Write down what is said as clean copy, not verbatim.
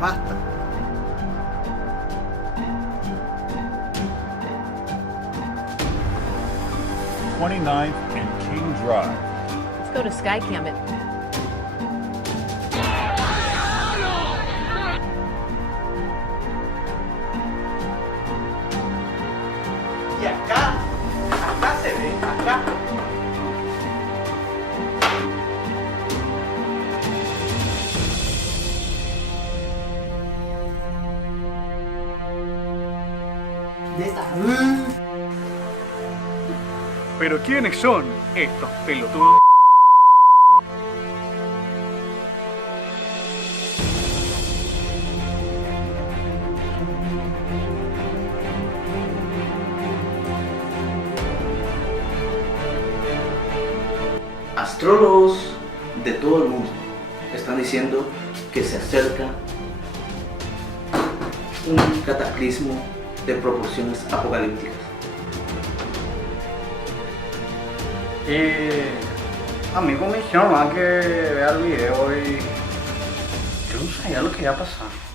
Basta. 29th and King Drive. Let's go to Skycam it. Y acá se ve, acá. De esta. ¿Pero quiénes son estos pelotudos? Astrólogos de todo el mundo están diciendo que se acerca un cataclismo de proporciones apocalípticas. Amigos me dijeron que vea el video y yo no sabía lo que iba a pasar.